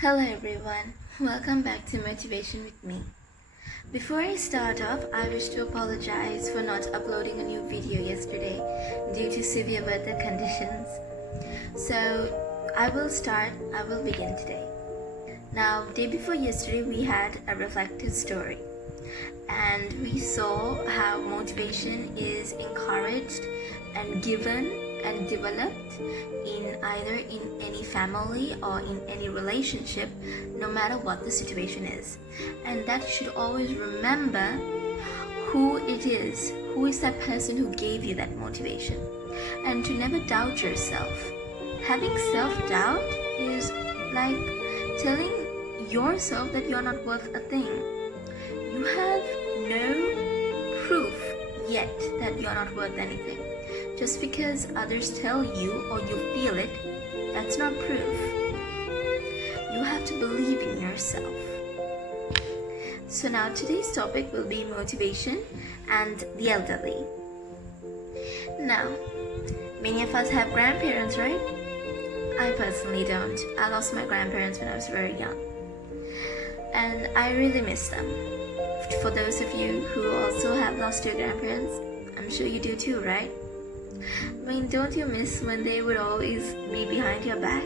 Hello everyone, welcome back to Motivation with me. Before I start off, I wish to apologize for not uploading a new video yesterday due to severe weather conditions. So I will begin today. Now, day before yesterday, we had a reflective story and we saw how motivation is encouraged and given and developed in any family or in any relationship, no matter what the situation is. And that you should always remember who is that person who gave you that motivation, and to never doubt yourself. Having self-doubt is like telling yourself that you're not worth a thing. You have no proof yet that you're not worth anything. Just because others tell you or you feel it, that's not proof. You have to believe in yourself. So now today's topic will be motivation and the elderly. Now, many of us have grandparents, right? I personally don't. I lost my grandparents when I was very young. And I really miss them. For those of you who also have lost your grandparents, I'm sure you do too, right? I mean, don't you miss when they would always be behind your back?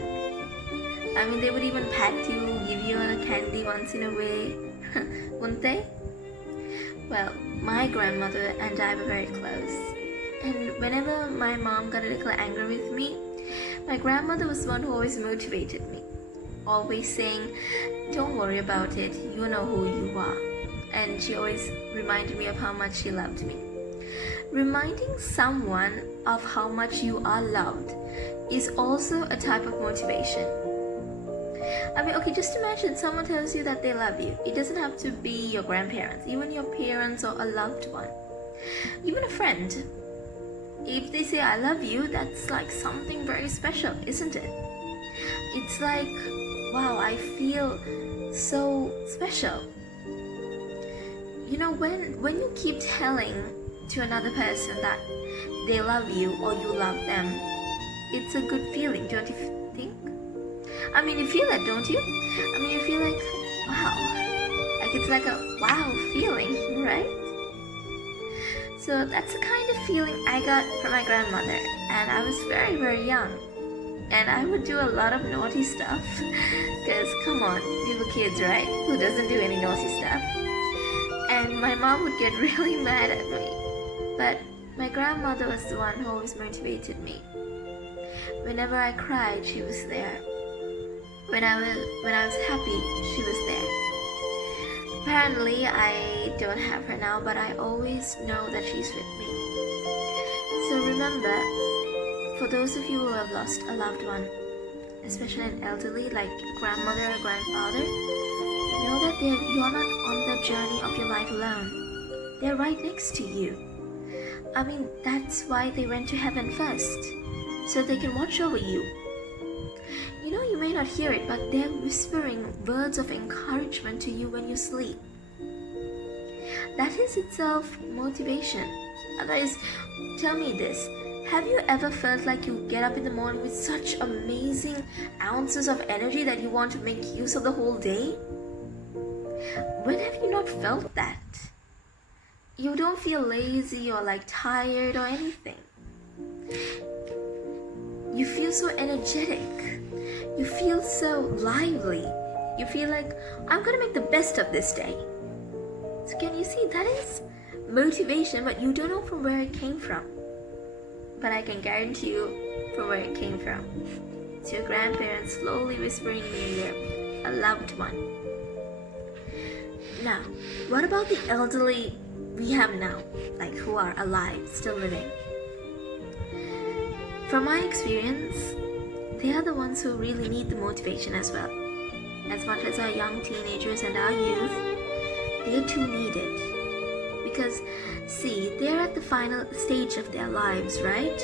I mean, they would even pat you, give you a candy once in a way, wouldn't they? Well, my grandmother and I were very close. And whenever my mom got a little angry with me, my grandmother was the one who always motivated me. Always saying, don't worry about it, you know who you are. And she always reminded me of how much she loved me. Reminding someone of how much you are loved is also a type of motivation. I mean, okay, just imagine someone tells you that they love you. It doesn't have to be your grandparents, even your parents or a loved one, even a friend. If they say I love you, that's like something very special, isn't it? It's like, wow, I feel so special. You know, when you keep telling to another person that they love you or you love them, it's a good feeling, don't you think? I mean, you feel it, don't you? I mean, you feel like, wow, like it's like a wow feeling, right? So that's the kind of feeling I got from my grandmother, and I was very, very young, and I would do a lot of naughty stuff, because come on, we were kids, right? Who doesn't do any naughty stuff? And my mom would get really mad at me. But my grandmother was the one who always motivated me. Whenever I cried, she was there. When I was happy, she was there. Apparently, I don't have her now, but I always know that she's with me. So remember, for those of you who have lost a loved one, especially an elderly like a grandmother or grandfather, know that you're not on the journey of your life alone. They're right next to you. I mean, that's why they went to heaven first, so they can watch over you. You know, you may not hear it, but they're whispering words of encouragement to you when you sleep. That is itself motivation. Otherwise, tell me this. Have you ever felt like you get up in the morning with such amazing ounces of energy that you want to make use of the whole day? When have you not felt that? You don't feel lazy or like tired or anything. You feel so energetic. You feel so lively. You feel like, I'm gonna make the best of this day. So can you see, that is motivation, but you don't know from where it came from. But I can guarantee you from where it came from. It's your grandparents slowly whispering in your ear, a loved one. Now, what about the elderly we have now, like who are alive, still living? From my experience, they are the ones who really need the motivation as well. As much as our young teenagers and our youth, they too need it. Because, see, they're at the final stage of their lives, right?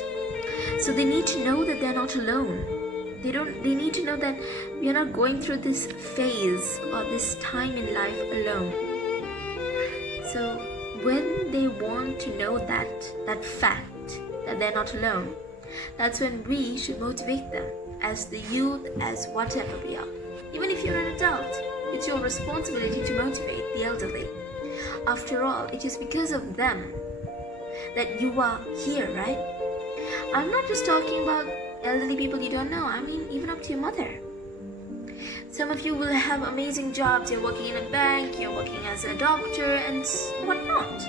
So they need to know that they're not alone. They need to know that we are not going through this phase or this time in life alone. So when they want to know that fact, that they're not alone, that's when we should motivate them as the youth, as whatever we are. Even if you're an adult, it's your responsibility to motivate the elderly. After all, it is because of them that you are here, right? I'm not just talking about elderly people you don't know. I mean, even up to your mother. Some of you will have amazing jobs. You're working in a bank, you're working as a doctor, and whatnot.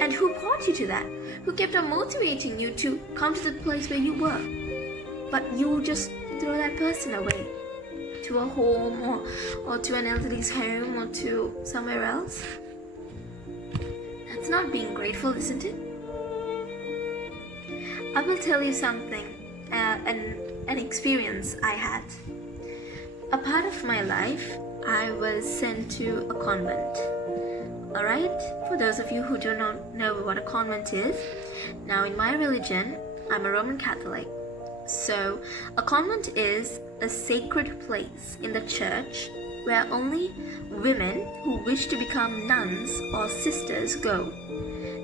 And who brought you to that? Who kept on motivating you to come to the place where you were? But you just throw that person away to a home or to an elderly's home or to somewhere else. That's not being grateful, isn't it? I will tell you something, an experience I had. A part of my life, I was sent to a convent. Alright, for those of you who do not know what a convent is, now in my religion, I'm a Roman Catholic. So, a convent is a sacred place in the church where only women who wish to become nuns or sisters go.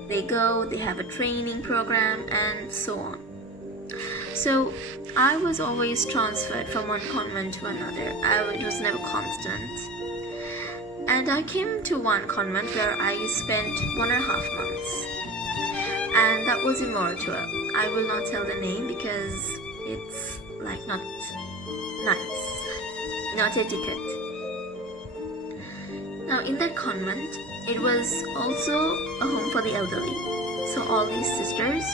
They go, they have a training program, and so on. So, I was always transferred from one convent to another. It was never constant. And I came to one convent where I spent 1.5 months. And that was in Moratuwa. I will not tell the name because it's like not nice, not etiquette. Now in that convent, it was also a home for the elderly. So all these sisters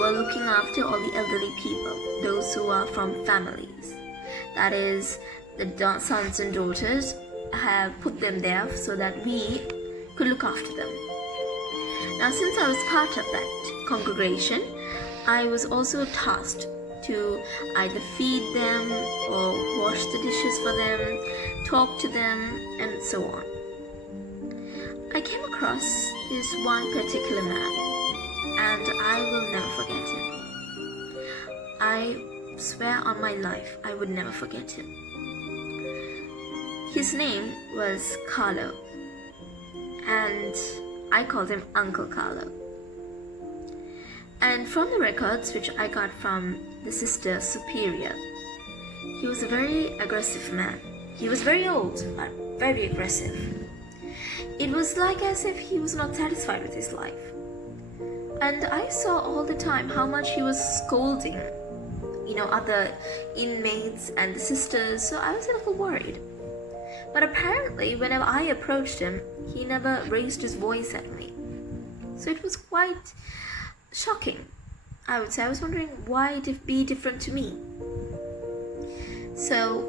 were looking after all the elderly people, those who are from families. That is, the sons and daughters have put them there so that we could look after them. Now since I was part of that congregation, I was also tasked to either feed them or wash the dishes for them, talk to them, and so on. I came across this one particular man, and I will never forget him. I swear on my life I would never forget him. His name was Carlo, and I called him Uncle Carlo. And from the records which I got from the Sister Superior, he was a very aggressive man. He was very old, but very aggressive. It was like as if he was not satisfied with his life. And I saw all the time how much he was scolding, other inmates and the sisters, so I was a little worried. But apparently, whenever I approached him, he never raised his voice at me. So it was quite shocking, I would say. I was wondering why it be different to me. So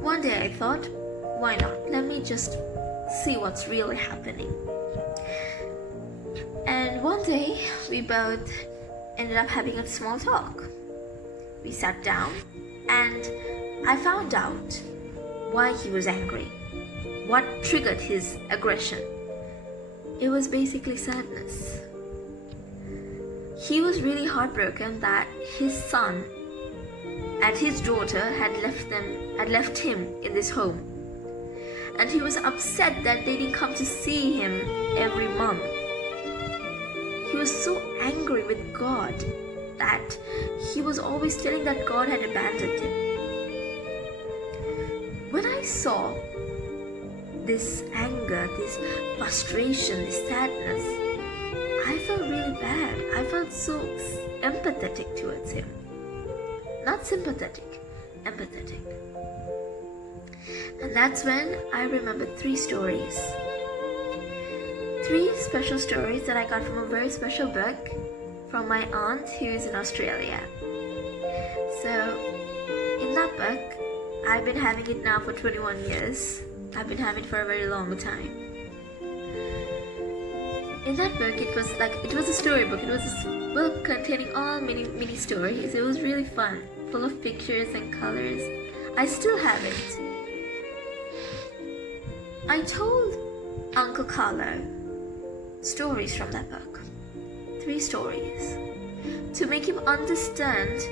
one day I thought, why not? Let me just see what's really happening. And one day we both ended up having a small talk. We sat down and I found out why he was angry. What triggered his aggression? It was basically sadness. He was really heartbroken that his son and his daughter had left him in this home. And he was upset that they didn't come to see him every month. He was so angry with God that he was always telling that God had abandoned him. When I saw this anger, this frustration, this sadness, I felt really bad. I felt so empathetic towards him. Not sympathetic, empathetic. And that's when I remembered 3 stories. 3 special stories that I got from a very special book from my aunt who is in Australia. So, in that book, I've been having it now for 21 years. I've been having it for a very long time. In that book, it was a storybook. It was a book containing all mini stories. It was really fun, full of pictures and colors. I still have it. I told Uncle Carlo stories from that book. 3 stories. To make him understand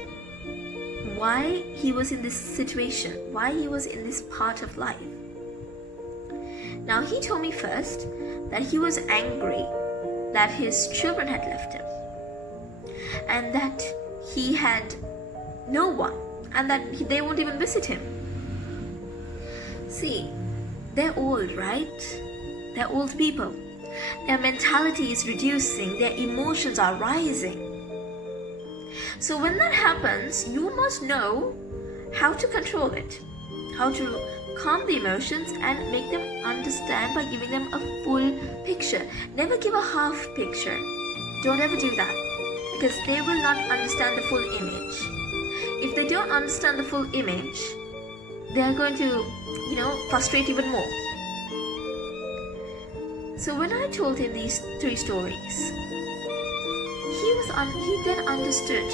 why he was in this situation, why he was in this part of life. Now he told me first that he was angry that his children had left him and that he had no one and that they won't even visit him. See, they're old, right? They're old people. Their mentality is reducing, their emotions are rising. So when that happens, you must know how to control it, how to calm the emotions and make them understand by giving them a full picture. Never give a half picture. Don't ever do that, because they will not understand the full image. If they don't understand the full image, they are going to, frustrate even more. So when I told him these 3 stories, he then understood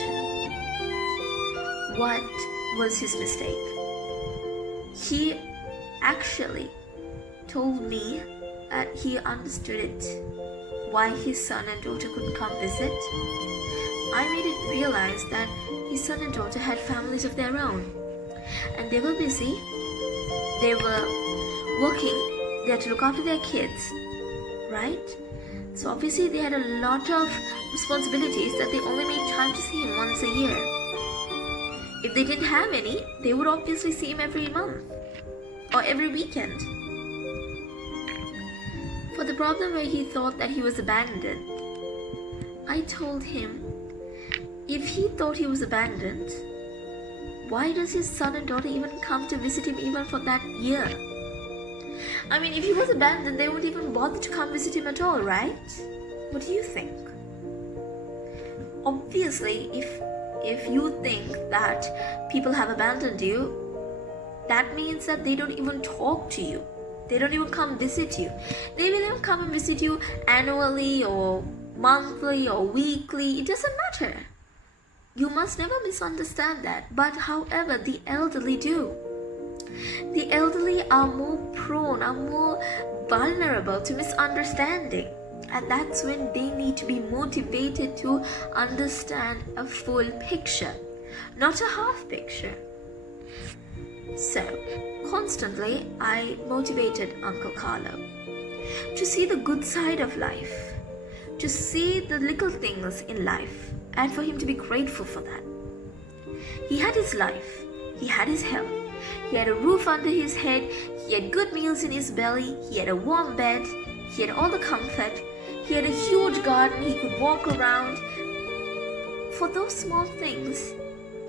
what was his mistake. He actually told me that he understood it, why his son and daughter couldn't come visit. I made it realize that his son and daughter had families of their own, and they were busy, they were working, they had to look after their kids, right? So obviously they had a lot of responsibilities that they only made time to see him once a year. If they didn't have any, they would obviously see him every month or every weekend. For the problem where he thought that he was abandoned, I told him, if he thought he was abandoned, why does his son and daughter even come to visit him even for that year? I mean, if he was abandoned, they wouldn't even bother to come visit him at all, right? What do you think? Obviously, if you think that people have abandoned you, that means that they don't even talk to you. They don't even come visit you. They will even come and visit you annually or monthly or weekly. It doesn't matter. You must never misunderstand that. But however, the elderly do. The elderly are more prone, are more vulnerable to misunderstanding. And that's when they need to be motivated to understand a full picture, not a half picture. So, constantly, I motivated Uncle Carlo to see the good side of life, to see the little things in life, and for him to be grateful for that. He had his life, he had his health, he had a roof under his head, he had good meals in his belly, he had a warm bed, he had all the comfort, he had a huge garden, he could walk around. For those small things,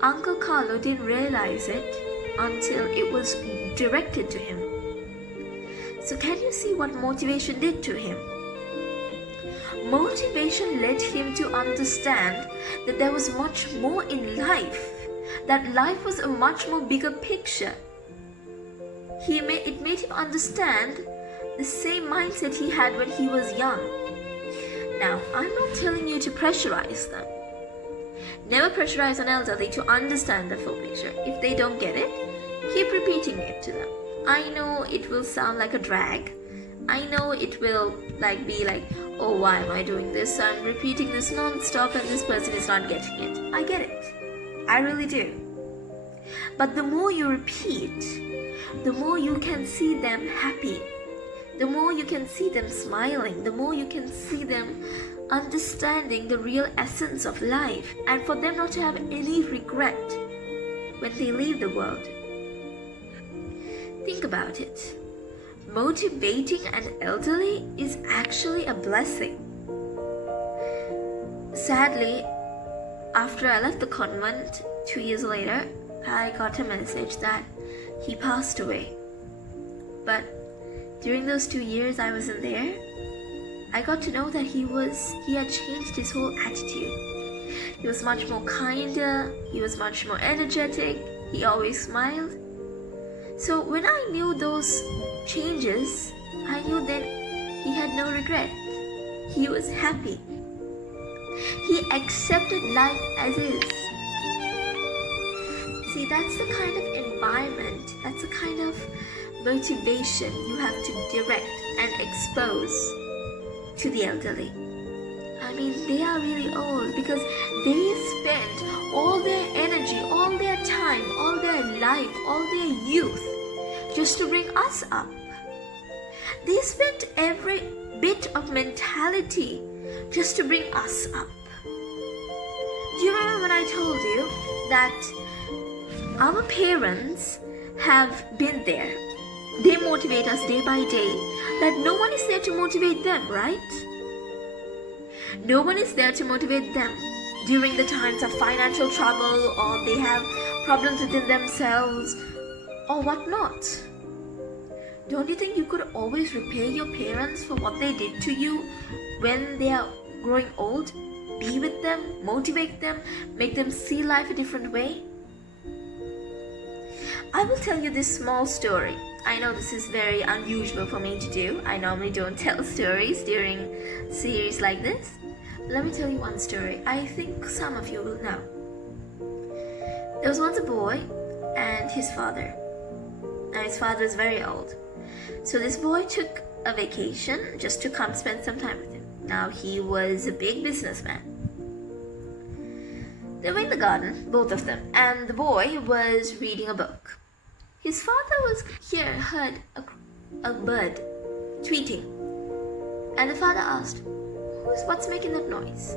Uncle Carlo didn't realize it until it was directed to him. So can you see what motivation did to him? Motivation led him to understand that there was much more in life, that life was a much more bigger picture. It made him understand the same mindset he had when he was young. Now, I'm not telling you to pressurize them. Never pressurize an elderly to understand the full picture. If they don't get it, keep repeating it to them. I know it will sound like a drag. I know it will be like, oh, why am I doing this? I'm repeating this non-stop and this person is not getting it. I get it. I really do. But the more you repeat, the more you can see them happy. The more you can see them smiling. The more you can see them understanding the real essence of life, and for them not to have any regret when they leave the world. Think about it. Motivating an elderly is actually a blessing. Sadly, after I left the convent 2 years later, I got a message that he passed away. But during those 2 years I wasn't there, I got to know that he had changed his whole attitude. He was much more kinder, he was much more energetic, he always smiled. So when I knew those changes, I knew that he had no regret. He was happy. He accepted life as is. See, that's the kind of environment, that's the kind of motivation you have to direct and expose to the elderly. I mean, they are really old because they spent all their energy, all their time, all their life, all their youth just to bring us up. They spent every bit of mentality just to bring us up. Do you remember when I told you that our parents have been there? They motivate us day by day, that no one is there to motivate them, right? No one is there to motivate them during the times of financial trouble, or they have problems within themselves, or whatnot. Don't you think you could always repay your parents for what they did to you when they are growing old? Be with them, motivate them, make them see life a different way? I will tell you this small story. I know this is very unusual for me to do. I normally don't tell stories during series like this. Let me tell you one story. I think some of you will know. There was once a boy and his father. Now his father is very old. So this boy took a vacation just to come spend some time with him. Now he was a big businessman. They were in the garden, both of them, and the boy was reading a book. His father heard a bird tweeting, and the father asked, "What's making that noise?"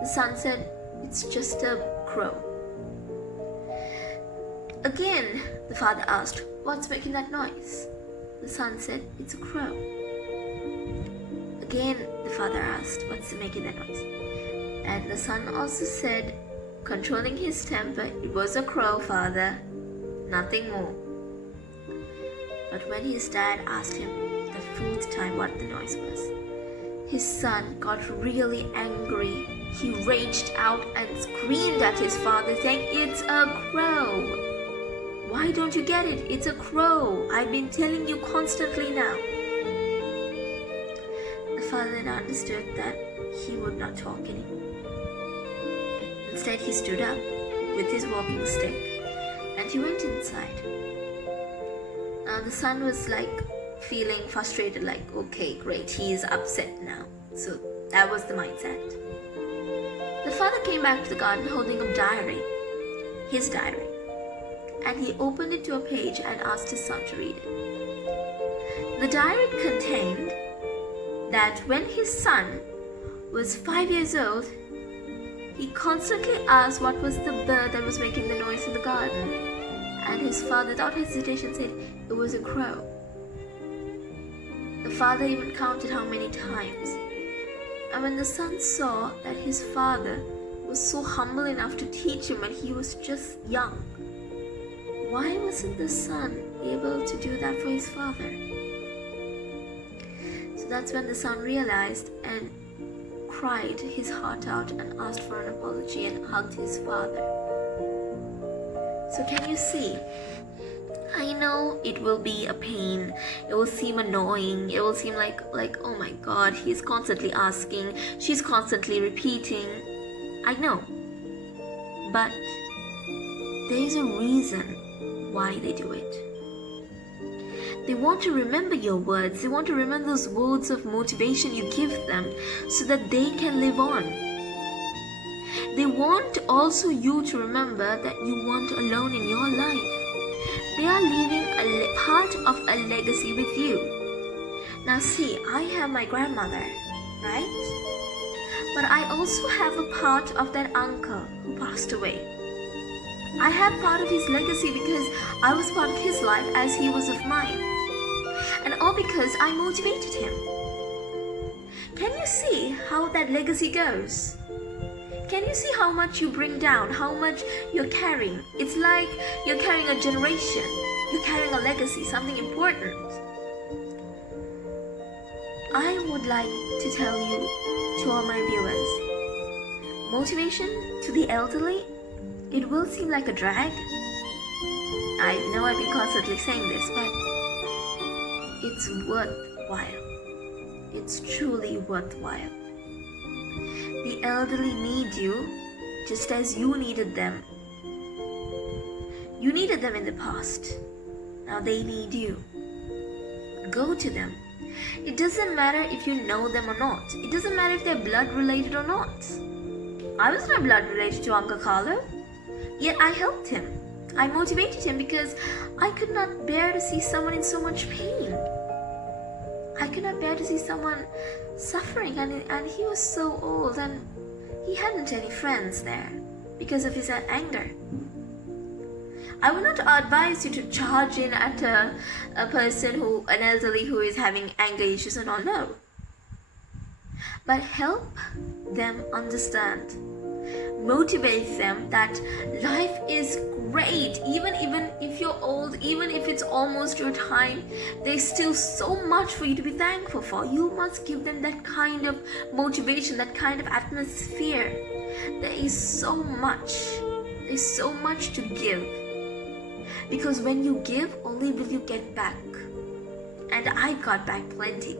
The son said, "It's just a crow." Again, the father asked, "What's making that noise?" The son said, "It's a crow." Again, the father asked, "What's making that noise?" And the son also said, controlling his temper, "It was a crow, father, nothing more." But when his dad asked him the fourth time what the noise was, his son got really angry. He raged out and screamed at his father, saying, "It's a crow! Why don't you get it? It's a crow! I've been telling you constantly now." The father then understood that he would not talk anymore. Instead, he stood up with his walking stick and he went inside. Now the son was feeling frustrated, okay, great, he is upset now. So that was the mindset. The father came back to the garden holding a diary, his diary, and he opened it to a page and asked his son to read it. The diary contained that when his son was 5 years old, he constantly asked what was the bird that was making the noise in the garden, and his father, without hesitation, said it was a crow. The father even counted how many times. And when the son saw that his father was so humble enough to teach him when he was just young, why wasn't the son able to do that for his father? So that's when the son realized and cried his heart out and asked for an apology and hugged his father. So can you see? I know it will be a pain. It will seem annoying. It will seem like oh my God, he's constantly asking, she's constantly repeating. I know. But there is a reason why they do it. They want to remember your words. They want to remember those words of motivation you give them so that they can live on. They want also you to remember that you weren't alone in your life. They are leaving a part of a legacy with you. Now see, I have my grandmother, right? But I also have a part of that uncle who passed away. I have part of his legacy because I was part of his life as he was of mine. And all because I motivated him. Can you see how that legacy goes? Can you see how much you bring down, how much you're carrying? It's like you're carrying a generation. You're carrying a legacy, something important. I would like to tell you, to all my viewers, motivation to the elderly, it will seem like a drag. I know I've been constantly saying this, but it's worthwhile. It's truly worthwhile. The elderly need you just as you needed them. You needed them in the past. Now they need you. Go to them. It doesn't matter if you know them or not. It doesn't matter if they're blood related or not. I was not blood related to Uncle Carlo, yet I helped him. I motivated him because I could not bear to see someone in so much pain. I could not bear to see someone suffering, and he was so old and he hadn't any friends there because of his anger. I would not advise you to charge in at a person an elderly who is having anger issues and all, no. But help them understand. Motivate them that life is great. Even if you're old, even if it's almost your time, there's still so much for you to be thankful for. You must give them that kind of motivation, that kind of atmosphere. There is so much. There's so much to give. Because when you give, only will you get back. And I got back plenty.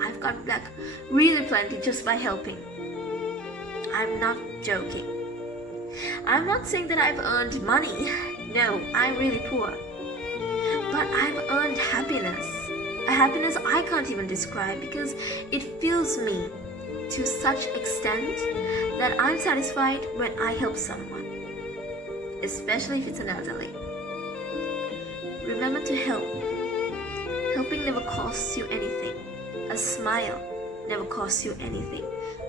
I've got back really plenty just by helping. I'm not joking. I'm not saying that I've earned money. No, I'm really poor. But I've earned happiness. A happiness I can't even describe because it fills me to such extent that I'm satisfied when I help someone. Especially if it's an elderly. Remember to help. Helping never costs you anything. A smile never costs you anything.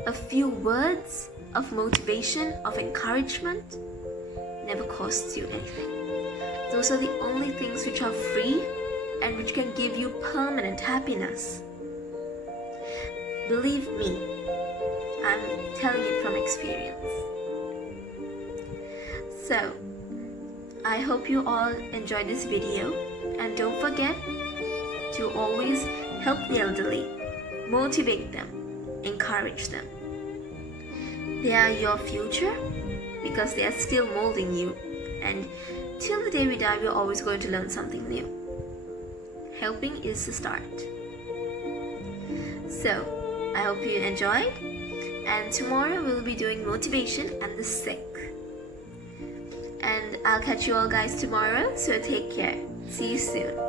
A few words of motivation, of encouragement, never costs you anything. Those are the only things which are free and which can give you permanent happiness. Believe me, I'm telling it from experience. So, I hope you all enjoyed this video, and don't forget to always help the elderly, motivate them, encourage them. They are your future because they are still molding you, and till the day we die, we're always going to learn something new. Helping is the start. So, I hope you enjoyed, and tomorrow we'll be doing motivation and the sick. And I'll catch you all guys tomorrow, so take care. See you soon.